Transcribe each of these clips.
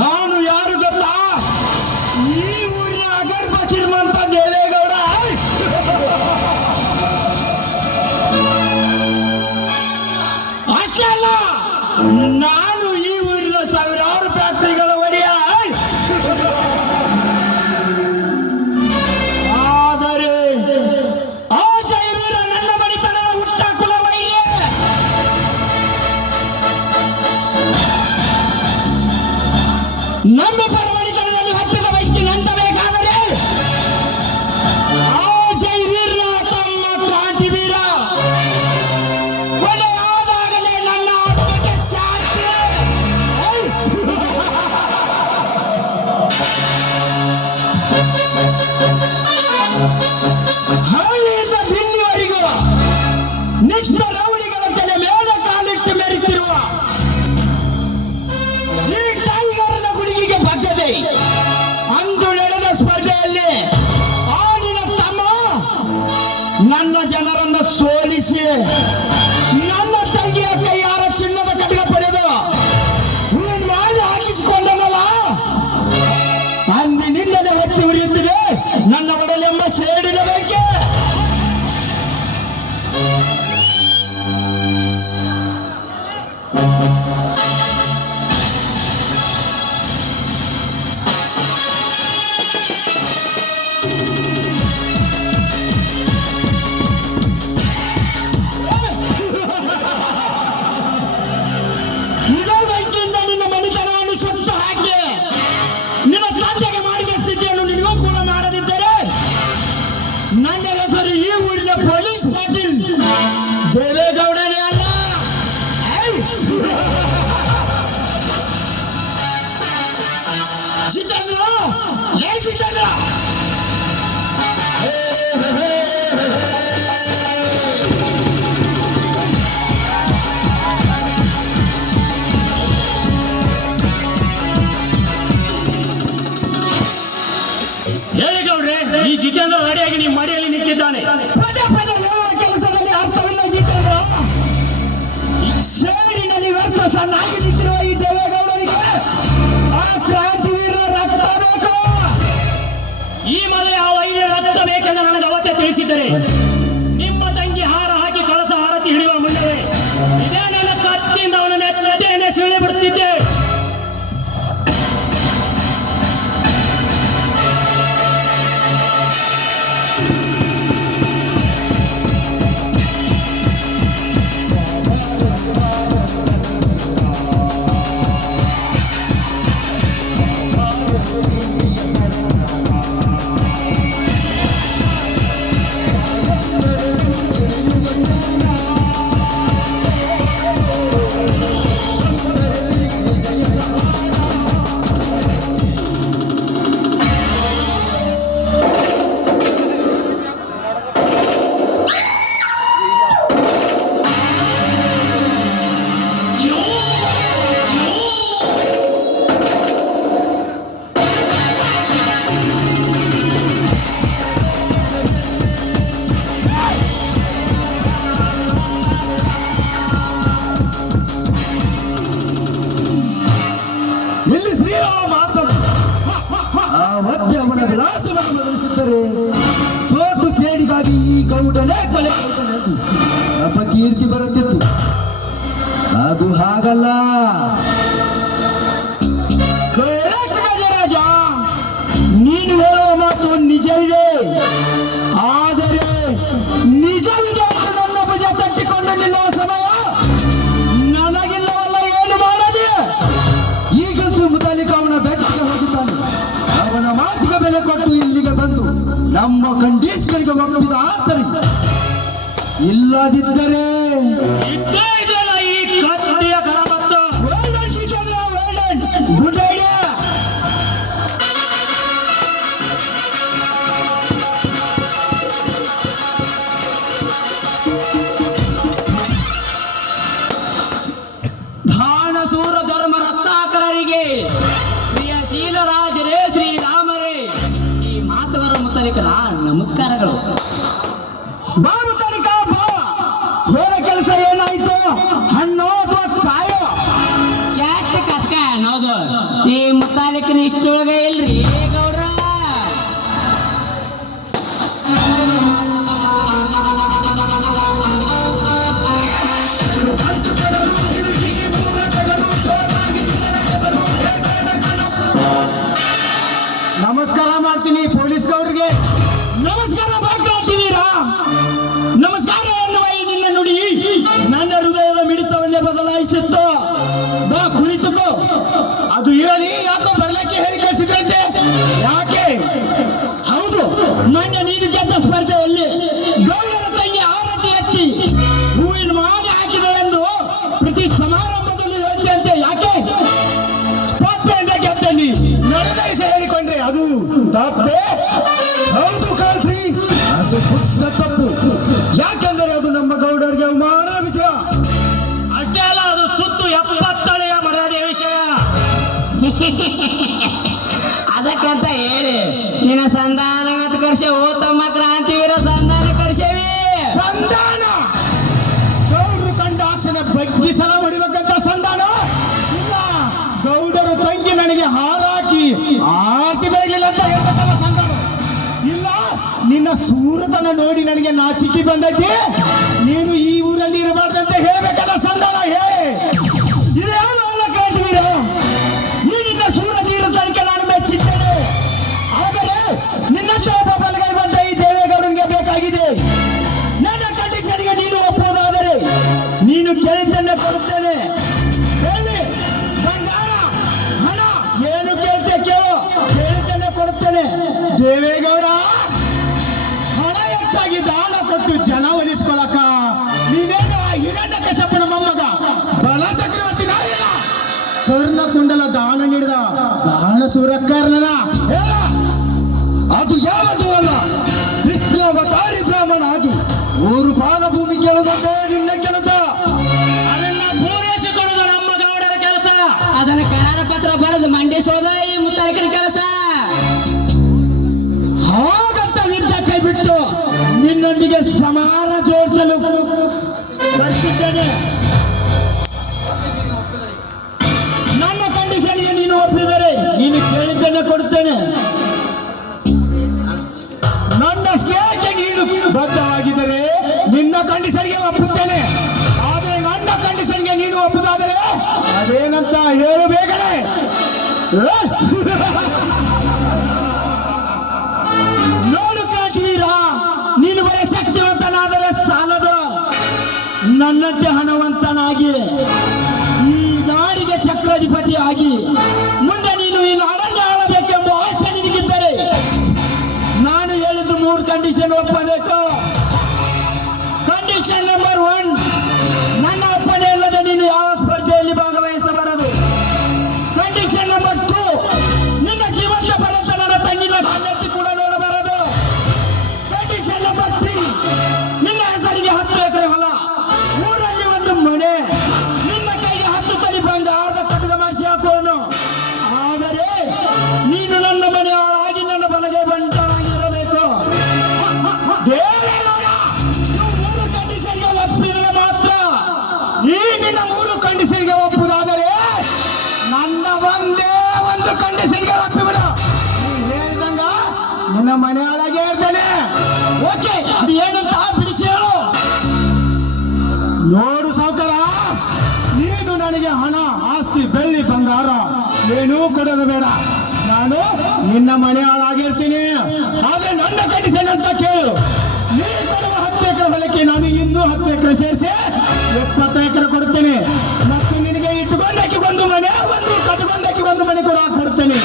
ನಾನು ಯಾರು ಗೊತ್ತಾ? ಈ ಊರಿನ ಅಗರ್ಭ ಶ್ರೀಮಂತ ದೇವೇಗೌಡ. ಅಷ್ಟೇ ಅಲ್ಲ, ನಾನು ಈ ಊರಿನ ಸಾವಿರಾರು ಫ್ಯಾಕ್ಟರಿಗಳ ಒಡೆಯ. ಆದರೆ ಆ ಜಯವೀರ ನನ್ನ ಬಡಿತನದ ಹುಟ್ಟ ಕುಲವೈರ್ಯ. ನಮ್ಮ ಪರಮಣಿತನದಲ್ಲಿ ಹತ್ತಿದ ವಯಸ್ಸಿನ ಅಂತ ಬೇಕಾದರೆ ಆ ಜಯವೀರ ತಮ್ಮ ಕ್ರಾಂತಿವೀರ ಕೊನೆಯಾದಾಗಲೇ ನನ್ನ ಆತ್ಮಕ್ಕೆ ಶಾಂತಿ. ಹಳ್ಳಿಯಿಂದ ದಿಲ್ಲಿವರೆಗೂ ನಿಷ್ಠ ರೌಡಿಗಳ ತಲೆ ಮೇಲೆ ಕಾಲಿಟ್ಟು ಮೆರೆತಿರುವ ಈ ಟೈಗರ್ನ ಗುಡುಗಿಗೆ ಬಗ್ಗದೆ ಅಂದು ನಡೆದ ಸ್ಪರ್ಧೆಯಲ್ಲಿ ಆಡಿನ ತಮ್ಮ ನನ್ನ ಜನರನ್ನು ಸೋಲಿಸಿ ನನ್ನ ತಂಗಿಯ ಕೈಯಾರ ಚಿನ್ನದ ಕಡಗ ಪಡೆದು ಮಾಡಿ ಹಾಕಿಸಿಕೊಂಡನಲ್ಲ, ಅಂದಿನಿಂದಲೇ ಹೊತ್ತಿ ಉರಿಯುತ್ತಿದೆ ನನ್ನ ಒಡಲೆಂಬ ಸೇಡಿನ ಬೆಂಕಿ. ಇದೇ ಬೆಂಕಿಯಿಂದ ನಿನ್ನ ಮನೆತನವನ್ನು ಸುಟ್ಟು ಹಾಕಿ ನಿನ್ನ ತಂದೆಗೆ ಮಾಡಿದ ಸ್ಥಿತಿಯನ್ನು ನಿನಗೂ ಕೂಡ ಮಾಡದಿದ್ದರೆ ನನ್ನ ಹೆಸರು ಈ ಊರಿನ ಪೊಲೀಸ್ ಪಾಟೀಲ್ ದೇವೇಗೌಡನೇ ಅಲ್ಲ. ಜಿತೇಂದ್ರ, ಲೇ ಜಿತೇಂದ್ರ, ಹೇಳಿ ಗೌಡ್ರೆ, ಈ ಜಿತೇಂದ್ರ ರೆಡಿಯಾಗಿ ನಿಮ್ಮ ಮಡಿಯಲ್ಲಿ ನಿಂತಿದ್ದಾನೆ. ಪದೇ ಪದೇ ಹೇಳುವ ಕೆಲಸದಲ್ಲಿ ಅರ್ಥವಿಲ್ಲ ಜಿತೇಂದ್ರ. ಸೇಡಿನಲ್ಲಿ ವ್ಯರ್ಥ ಸಣ್ಣಾಗಿ ನಿಂತಿರುವ ಈ ದೇವೇಗೌಡರಿಗೆ ಆ ಕ್ರಾಂತಿವೀರ ರಕ್ತ ಬೇಕು. ಈ ಮೊದಲೇ ಆ ವೈದ್ಯ ರಕ್ತ ಬೇಕೆಂದು ನನಗೆ ಅವತ್ತೇ ತಿಳಿಸಿದ್ದರೆ ನಿಮ್ಮ ತಂಗಿ ಹಾರ ಹಾಕಿ ಕಳಸ ಹಾರತಿ ಹಿಡಿಯುವ ಮುನ್ನವೇ ಇದೇ ನನ್ನ ಕತ್ತಿಯಿಂದ ಅವನ ನೆತ್ತೆಯನ್ನೇ ಸೀಳಿ ಬಿಡುತ್ತಿದ್ದೆ. ನಿಲ್ಲಿಸಿ ಆ ಮಾತನ್ನು. ಆ ಮಧ್ಯೆ ಅವನ ವಿಳಾಸವನ್ನು ಬದಲಿಸಿದ್ದರೆ ಸೋತು ಸೇಡಿಗಾಗಿ ಈ ಗೌಡನೇ ಕೊಲೆ ಕೊಡುತ್ತಾನೆಂದು ಅಪಕೀರ್ತಿ ಬರುತ್ತಿತ್ತು. ಅದು ಹಾಗಲ್ಲ. ಕರೆಕ್ಟ್ ಗಜರಾಜ, ನೀನು ಹೇಳುವ ಮಾತು ನಿಜವಿದೆ. ಆದರೆ ನಿಜವಿದೆ ಅಂತ ನನ್ನ ಭುಜ ತಟ್ಟಿಕೊಂಡು ನಿಲ್ಲುವ ಸಮಯ ನನಗಿಲ್ಲವಲ್ಲ. ಏನು ಮಾಡದೆ ಈಗ ಮೊದಲಿಕ ಅವನ ಬೆಟ್ಟಿಗೆ ಹೋಗಿದ್ದಾನೆ. ಅವನ ಮಾತಿಗೆ ಬೆಲೆ ಕೊಟ್ಟು ಇಲ್ಲಿಗೆ ಬಂದು ನಮ್ಮ ಕಂಡೀಸ್ಗಳಿಗೆ ಒಪ್ಪಿದ ಸರಿ. ಇಲ್ಲದಿದ್ದರೆ ಇದ್ದೇ ಇದೆಯಲ್ಲ ಈ ಕತ್ತಿಯ ಕರಬತ್ತು. Good idea. ಧಾನಸೂರ ಧರ್ಮ ರತ್ನಾಕರರಿಗೆ ಪ್ರಿಯಶೀಲರಾಜರೇ ಶ್ರೀರಾಮರೇ ಈ ಮಾತುಗಾರ ಮುತ್ತಲಿಕರ ನಮಸ್ಕಾರಗಳು. ಬಾಬು ತನಿಕ ಬಾ. ಹೋದ ಕೆಲಸ ಏನಾಯ್ತು? ಹಣ್ಣು ಅಥವಾ ಕಾಯೋ? ಕ್ಯಾಟ್ ಕಸ್ಕ ಅನ್ನೋದು ಸಿಟ್ಟೊಳಗ ಇಲ್ರಿ ಗೌಡ್ರ. ನಮಸ್ಕಾರ ಮಾಡ್ತೀನಿ ಪೊಲೀಸ್ ಗೌಡ್ರಿಗೆ. ನಮಸ್ಕಾರ ಭಾಗ್ಯರಾಜವೀರ. ನಮಸ್ಕಾರ ಎನ್ನುವ ಈ ನಿನ್ನ ನುಡಿ ನನ್ನ ಹೃದಯದ ಮಿಡಿತವನ್ನೇ ಬದಲಾಯಿಸುತ್ತೋ. ಬಾ ಕುಳಿತುಕೋ. ಅದು ಇರಲಿ, ಯಾಕೋ ಬರ್ಲಿಕ್ಕೆ ಹೇಳಿ ಕಳಿಸಿದ್ರಂತೆ, ಯಾಕೆ? ಹೌದು, ಮೊನ್ನೆ ನೀನು ಗೆದ್ದ ಸ್ಪರ್ಧೆಯಲ್ಲಿ ಗೌಡರ ತಂಗಿ ಆರತಿ ಎತ್ತಿ ಹೂವಿನ ಮಾಲೆ ಹಾಕಿದಳೆಂದು ಪ್ರತಿ ಸಮಾರಂಭದಲ್ಲಿ ಹೇಳಿದಂತೆ, ಯಾಕೆ? ಸ್ಪರ್ಧೆಯಿಂದ ಗೆದ್ದಲ್ಲಿ ನಡೆದ ವಿಷಯ ಹೇಳಿಕೊಂಡ್ರೆ ಅದು ತಪ್ಪೇ? ಹೌದು ಕಾಲ್ರಿ, ಅದು ಶುದ್ಧ ತಪ್ಪು. ಯಾಕೆಂದರೆ ಅದು ನಮ್ಮ ಗೌಡರಿಗೆ ಅವಮಾನ ವಿಷಯ. ಅಷ್ಟೇ ಅಲ್ಲ, ಅದು ಸುತ್ತು 70ಳೆಯ ಮರ್ಯಾದೆಯ ವಿಷಯ. ಅದಕ್ಕಂತ ಹೇಳಿ ನಿನ್ನ ಸಂಧಾನ ಕರ್ಸೆ ಓ ತಮ್ಮ ಕ್ರಾಂತಿವೀರ ಸಂಧಾನ ಕರ್ಸೇವಿ. ಸಂಧಾನ ಗೌಡರು ಕಂಡ ಆಕ್ಷಣ ಬಗ್ಗೆ ಸಲ ಹೊಡಿಬೇಕಂತ ಸಂಧಾನ ಇಲ್ಲ. ಗೌಡರ ತಂಗಿ ನನಗೆ ಹಾರಾಕಿ ಆರತಿ ಬೆಳಗ್ಲಿಲ್ಲ ಅಂತ ಹೇಳ್ಬೇಕಲ್ಲ ಸಂಧಾನ ಇಲ್ಲ. ನಿನ್ನ ಸೂರತನ ನೋಡಿ ನನಗೆ ನಾಚಿಕೆ ಬಂದೈತಿ. ನೀನು ಈ ಊರಲ್ಲಿ ಇರಬಾರ್ದಂತ ಹೇಳ್ಬೇಕಲ್ಲ ಸಂಧಾನ. ಇದ್ಯಾವುದು ಅಲ್ಲ ಕಾಶ್ಮೀರ. ಈ ನಿನ್ನ ಸೂರ ತೀರತನಕ್ಕೆ ನಾನು ಮೆಚ್ಚಿದ್ದೇನೆ. ಆದರೆ ನಿನ್ನ ಬಲಗೈ ಬಂದ ಈ ದೇವೇಗೌಡನಿಗೆ ಬೇಕಾಗಿದೆ. ನನ್ನ ಕಂಡೀಷನ್ಗೆ ನೀನು ಒಪ್ಪುವುದಾದರೆ ನೀನು ಕೇಳಿದ್ದನ್ನೇ ಕೊಡುತ್ತೇನೆ. ಹೇಳಿ, ಬಂಗಾರ ಹಣ ಏನು ಕೇಳ್ತೆ ಕೇಳು, ಕೇಳಿದ್ದನ್ನೇ ಕೊಡುತ್ತೇನೆ. ದೇವೇಗೌಡ, ಹಣ ಹೆಚ್ಚಾಗಿ ದಾನ ಕೊಟ್ಟು ಜನ ಒಲಿಸ್ಕೊಳಕ ನೀನೇನು ಹಿರಣ್ಯ ಕಶ್ಯಪನ ಮೊಮ್ಮಗ ಬಲ ಚಕ್ರವರ್ತಿ ನಾಯಿಲ್ಲ. ಕರ್ಣ ಕುಂಡಲ ದಾನ ನೀಡಿದ ದಾನ ಸೂರಕರ್ಣನ ಹೇಳ. ಅದು ಯಾವುದು ಅಲ್ಲ. ಕೃಷ್ಣಾವತಾರಿ ಬ್ರಾಹ್ಮಣ ಆಗಿ ಊರು ಪಾಲ ಭೂಮಿ ಕೇಳುವುದೇ ನಿನ್ನ ಕೆಲಸ. ಅದನ್ನ ಪೂರೈಸಿಕೊಳ್ಳುವುದು ನಮ್ಮ ಗೌಡರ ಕೆಲಸ. ಅದನ್ನ ಕರಾರ ಪತ್ರ ಬರೆದು ಮಂಡಿಸೋದ ಈ ಮುತ್ತಾಳಿಕರ ಕೆಲಸ. ಹಾಗಂತ ಯುದ್ಧ ಕೈ ಬಿಟ್ಟು ನಿನ್ನೊಂದಿಗೆ ಸಮಾನ ಜೋಡಿಸಲು ಬಯಸಿದ್ದೇನೆ. ನನ್ನ ಕಂಡೀಷನ್ಗೆ ನೀನು ಒಪ್ಪಿದರೆ ನೀನು ಕೇಳಿದ್ದನ್ನೇ ಕೊಡುತ್ತೇನೆ. ನನ್ನ ಸ್ನೇಹಕ್ಕೆ ನೀನು ಬದ್ಧವಾಗಿದ್ದರೆ ನಿನ್ನ ಕಂಡೀಷನ್ಗೆ ಒಪ್ಪುತ್ತೇನೆ. ಆದರೆ ನನ್ನ ಕಂಡೀಷನ್ಗೆ ನೀನು ಒಪ್ಪುದಾದರೆ ಅದೇನಂತ ಹೇಳು ಬೇಗನೆ. ನೋಡು ಕಾಶ್ಮೀರ, ನೀನು ಬರೀ ಶಕ್ತಿವಂತನಾದರೆ ಸಾಲದು. ನನ್ನಂತೆ ಹಣವಂತನಾಗಿ ಈ ನಾಡಿಗೆ ಚಕ್ರಾಧಿಪತಿ ಆಗಿ ಮುಂದೆ ನೀನು ಈ ನಾಡನ್ನು ಆಳಬೇಕೆಂಬ ಆಸೆ ನಿನಗಿದ್ದರೆ ನಾನು ಹೇಳಿದ್ದು 3 ಕಂಡೀಷನ್ ಒಪ್ಪಬೇಕು. ಕಂಡೀಷನ್ ನಂಬರ್ 1, ನನ್ನ ಅಪ್ಪಣೆ ಇಲ್ಲದೆ ನೀನು ಯಾವ ಸ್ಪರ್ಧೆಯಲ್ಲಿ ಭಾಗವಹಿಸಬಾರದು. ಕಂಡೀಷನ್ ನಂಬರ್ 2, ನಿನ್ನ ಜೀವನದ ಪರ್ಯಂತ ನನ್ನ ತಂಗಿನ ಕಣ್ಣೆತ್ತಿ ಕೂಡ ನೋಡಬಾರದು. ಕಂಡೀಷನ್ ನಂಬರ್ 3, ನಿನ್ನ ಹೆಸರಿಗೆ 10 ಎಕರೆ ಹೊಲ, ಊರಲ್ಲಿ 1 ಮನೆ, ನಿನ್ನ ಕೈಗೆ 10 ತಲೆ ಬಂಗಾರದ ಕಟ್ಟಡ ಮಾಡಿಸಿ ಹಾಕೋನು. ಆದರೆ ನೀನು ನನ್ನ ಮನೆ ಹಾಳಾಗಿ ನನ್ನ ಬಲಗೈ ಬಂಟಾಗಿರಬೇಕು. ದೇವೇಗೌಡ, ನೀವು 3 ಕಂಡೀಷನ್ಗೆ ಒಪ್ಪಿದರೆ ಮಾತ್ರ. ಈ ನಿನ್ನ 3 ಕಂಡೀಷನ್ಗೆ ಒಪ್ಪುದಾದರೆ ನನ್ನ ಒಂದೇ ಒಂದು ಕಂಡೀಷನ್ಗೆ ಒಪ್ಪಿಬಿಡು. ನೀ ಹೇಳಿದಂಗ ನಿನ್ನ ಮನೆ ಒಳಗೆ ಇರ್ತೇನೆ. ಓಕೆ, ಅದು ಏನಂತ ಬಿಡಿಸಿ ಹೇಳು. ನೋಡು ಸಾವುಕಾರ, ನೀನು ನನಗೆ ಹಣ, ಆಸ್ತಿ, ಬೆಳ್ಳಿ, ಬಂಗಾರ ಏನೂ ಕೊಡೋದು ಬೇಡ. ನಾನು ನಿನ್ನ ಮನೆ ಹಾಳಾಗಿರ್ತೀನಿ. ಆದ್ರೆ ನನ್ನ ಕಂಡೀಷನ್ ಅಂತ ಕೇಳು. ನೀ ಕೊಡುವ 10 ಎಕರೆ ಹೊಲಕ್ಕೆ ನಾನು ಇನ್ನೂ 10 ಎಕರೆ ಸೇರಿಸಿ 70 ಎಕರೆ ಕೊಡ್ತೇನೆ. ಮತ್ತು ನಿನಗೆ ಇಟ್ಟುಕೊಂಡಕ್ಕೆ 1 ಮನೆ, ಒಂದು ಕಟ್ಟುಕೊಂಡಕ್ಕೆ 1 ಮನೆ ಕೂಡ ಕೊಡ್ತೇನೆ.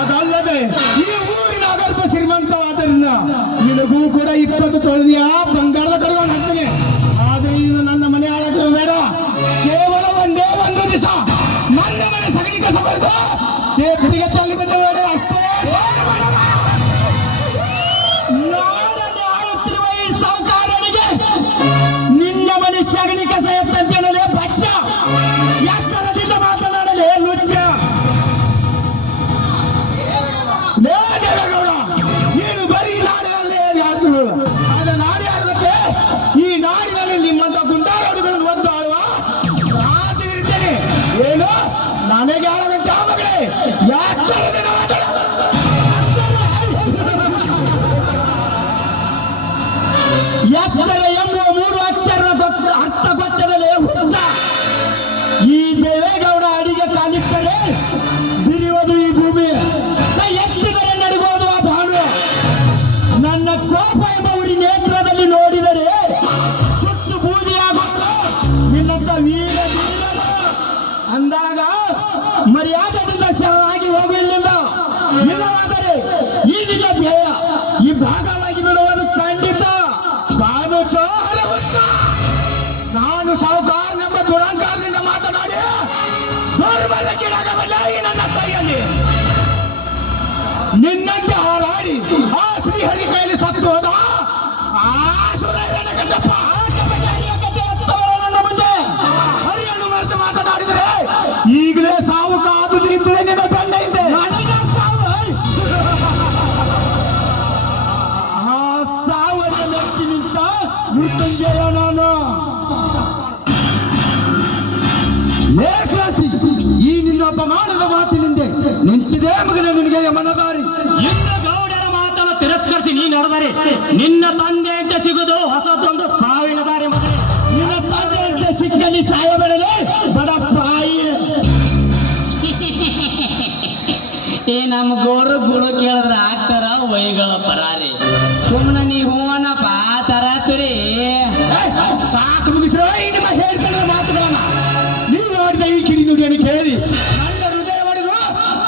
ಅದಲ್ಲದೆ ಈ ಊರಿನ ಅಗರ್ಭ ಶ್ರೀಮಂತವಾದ್ದರಿಂದ ನಿನಗೂ ಕೂಡ 20 ತೊಳೆಯ ಬಂಗಾರದ ಕಡ್ಕೊಂಡು ಹಾಕ್ತೇನೆ. ಆದ್ರೆ ನೀನು ನನ್ನ ಮನೆ ಹಾಳಾಗ ಬೇಡ. ಕೇವಲ ಒಂದೇ ಒಂದು ದಿವಸ ನನ್ನ ಮನೆ ಸಗಣಿ ಕಸ ಬರೆದು ದೇವರಿಗೆ ಚಲ್ಲಿ ಬಂದ ಬೇಡ ಅಷ್ಟೇ. ನಾಡನ್ನು ಆಳುತ್ತಿರುವ ಈ ಸಾಹುಕಾರನಿಗೆ ನಿನ್ನ ಮನೆ ಸಗಣಿ ಕಸ ಎತ್ತಂತೇನಲೇ ಬಚ್ಚ. ಎಚ್ಚರದಿಂದ ಮಾತನಾಡಲೇ ಲುಚ್ಚ. ಲೇ ದೇವೇಗೌಡ, ನೀನು ಬರೀ ನಾಡಿನಲ್ಲಿ ಹೇಳ್ತಿರು. ಆದ್ರೆ ನಾಡು ಯಾರುತ್ತೆ? ಈ ನಾಡಿನಲ್ಲಿ ನಿಮ್ಮಂತ ಗುಂಡಾರಾಡುಗಳನ್ನು ಒದ್ದು ಆಳುವ ಇರ್ತೇನೆ. ಏನು ನನಗೆ ಆಳಗಂಟ ಮಗಳೇ, ಯಾರ ಹರಿ ಕೈಯಲ್ಲಿ ಸತ್ತು ಹೋದ ಆ ಸೂರ್ಯನ ಕಚ್ಚಪ್ಪ ನನ್ನ ಮುಂದೆ ಹರಿಯನ್ನು ಮರೆತು ಮಾತನಾಡಿದರೆ ಈಗಲೇ ಸಾವು ಕಾದು ನಿಂತಿದೆ ನಿನ್ನ ಬೆನ್ನ ಹಿಂದೆ ಆ ಸಾವನ್ನು ಮೆಚ್ಚಿ ನಿಂತ ಮೃತ್ಯುಂಜಯ ನಾನು ಕ್ರಾಂತಿ ಈ ನಿನ್ನ ಅಪಮಾನದ ಮಾತಿನಿಂದ ನಿಂತಿದೆ ಮಗನ ನಿನಗೆ ಯಮನದಾರಿ ಇನ್ನು ಗೌಡರ ಮಾತನ್ನು ತಿರಸ್ಕರಿಸಿ ನೀ ನಡೆದರೆ ನಿನ್ನ ತಂದೆ ಅಂತ ಸಿಗುದು ಹೊಸದೊಂದು ಸಾವಿನ ದಾರಿ ಮಗನೇ. ನಿನ್ನ ತಂದೆ ಅಂತ ಸಿಕ್ಕಲಿ ಸಾಯಬೇಡಲೇ ಬಡಪ್ಪಾಯಿ ಏ ನಮ್ಮ ಗೌಡ್ರು ಗುಳು ಕೇಳಿದ್ರ ಆಗ್ತಾರ ವೈಗಳ ಪರಾರಿ ಸುಮ್ಮನೆ ನೀ ಹೂವನಪ್ಪ ತರಾತುರಿ ಸಾಕು ಮುಗಿಸ್ರೋ ಈ ನಿಮ್ಮ ಹೇಳ್ಕೊಂಡ್ರ ಮಾತುಗಳನ್ನ ನೀವು ಮಾಡಿದ ಈ ಕಿಡಿ ನುಡಿಯನ್ನು ಕೇಳಿ ನನ್ನ ಹೃದಯ ಒಡೆದು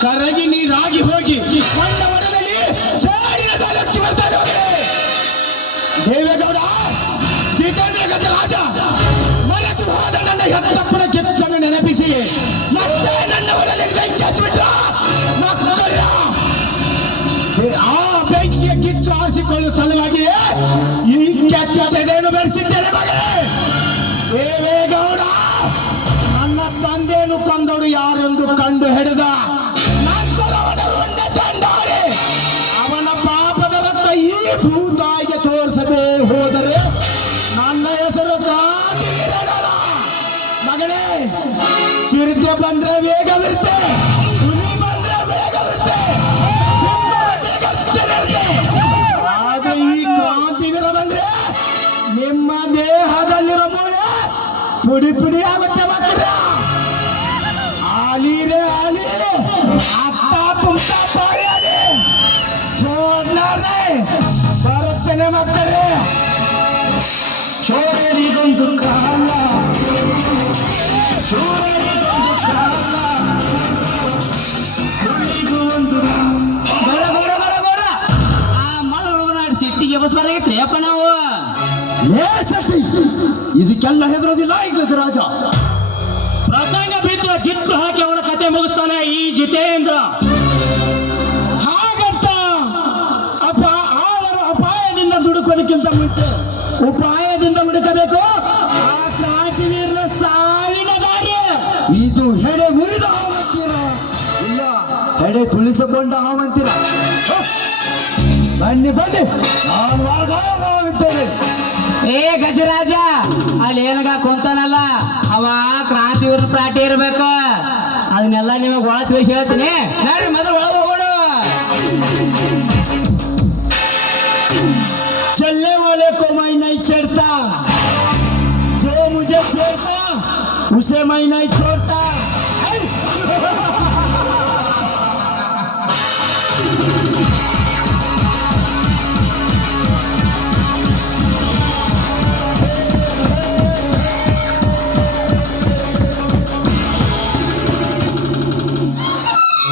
ಕರಗಿ ನೀರಾಗಿ ಹೋಗಿ ಕೊಂಡ ಒಡಲಲ್ಲಿ ಸೇಡಿನ ಜಾಲಕ್ಕೆ ಬರ್ತಾರೆ ದೇವೇಗೌಡ ಜಿತೇಂದ್ರ ಗಜರಾಜ ಮರೆತು ಹೋದ ನನ್ನ ಹೆತ್ತಪ್ಪನ ಕೆತ್ತನ್ನು ನೆನಪಿಸಿ ಮತ್ತೆ ನನ್ನ ಒಡಲಲ್ಲಿ ಬೆಂಕಿ ಹಚ್ಚಿಬಿಟ್ರ ಮಕ್ಕಳ ಆ ಬೆಂಕಿಯ ಕಿಚ್ಚು ಆರಿಸಿಕೊಳ್ಳುವ ಸಲುವಾಗಿ ಈ ಕೆಚ್ಚದೇನು ಬೆಳೆಸಿದ್ದೇನೆ ಮಗನೇ ದೇವೇಗೌಡ ನನ್ನ ತಂದೆಯನ್ನು ಕೊಂದವರು ಯಾರೆಂದು ಕಂಡು ಹಿಡಿದ ನಂತರ ಅವನ ರುಂಡ ಚಂಡಾಡಿ ಅವನ ಪಾಪದ ರಕ್ತ ಈ ಭೂತಾಯಿಗೆ ತೋರಿಸದೆ ಹೋದರೆ ನನ್ನ ಹೆಸರು ಕ್ರಾಂತಿ ವೀರನಲ್ಲ. ಮಗನೇ ಚಿರತೆ ಬಂದ್ರೆ ವೇಗವಿರುತ್ತೆ ಹುಲಿ ಬಂದ್ರೆ ವೇಗವಿರುತ್ತೆ ಸಿಂಹ ಬಂದ್ರೆ ಗರ್ಜನೆ ಇರುತ್ತೆ. ಆದ್ರೆ ಈ ಕ್ರಾಂತಿ ವೀರ ಬಂದ್ರೆ ನಿಮ್ಮ ದೇಹದಲ್ಲಿರೋ ಮೂಳೆ ಪುಡಿ ಪುಡಿ ಆಗುತ್ತೆ ಮಕ್ಕಳ ಆಲಿರೆ ಆಲಿ ಅತ್ತ ಪುಂತ ಪಾಡಿ ನೋಡ್ಲಾರೆ ಬರುತ್ತೇನೆ ಮಕ್ಕಳೇ ಚೋರರಿಗೊಂದು ಕಾಲ ಚೋರರಿಗೊಂದು ಕಾಲ ಹುಲಿಗೂ ಒಂದು ಗೌಡ ಆ ಮಳ ಹುಡುಗನಾಡಿ ಸಿಟ್ಟಿಗೆ ಬಸ್ ಬರಾಗೈತ್ರಿ ಅಪ್ಪ ನಾವು ಇದಕ್ಕೆಲ್ಲ ಹೆದರೋದಿಲ್ಲ ಈಗ ರಾಜ ಪ್ರಸಂಗ ಬಿದ್ದು ಜಿತ್ತು ಹಾಕಿ ಅವನ ಕತೆ ಮುಗಿಸ್ತಾನೆ ಈ ಜಿತೇಂದ್ರ. ಹಾಗಂತ ಆದರೂ ಅಪಾಯದಿಂದ ದುಡುಕೋದಕ್ಕಿಂತ ಮುಂಚೆ ಉಪಾಯದಿಂದ ಹುಡುಕಬೇಕು ಆ ಕ್ರಾಂತಿವೀರನ ಸಾವಿನ ದಾರಿ ಇದು ಹೆಡೆ ಮುರಿದ ಹಾವಂತೀರ ಇಲ್ಲ ಹೆಡೆ ತುಳಿಸಿಕೊಂಡ ಹಾವಂತೀರ ಬನ್ನಿ ಬನ್ನಿ ನಾನು ಹಾವಿದ್ದೇನೆ ಏ ಗಜರಾಜ ಅಲ್ಲಿ ಏನಗ ಕುಂತಾನಲ್ಲ ಅವ ಕ್ರಾಂತಿವೀರ ಪ್ರಾಟಿ ಇರ್ಬೇಕು ಅದನ್ನೆಲ್ಲ ನಿಮಗೆ ಒಳ ತಿಳಿಸಿ ಹೇಳ್ತೀನಿ ನೋಡ್ರಿ ಮೊದಲು ಒಳಗೆ ಹೋಗೋಣ चलने वाले को मैं नहीं छेड़ता जो मुझे छेड़ता उसे मैं नहीं छोड़ता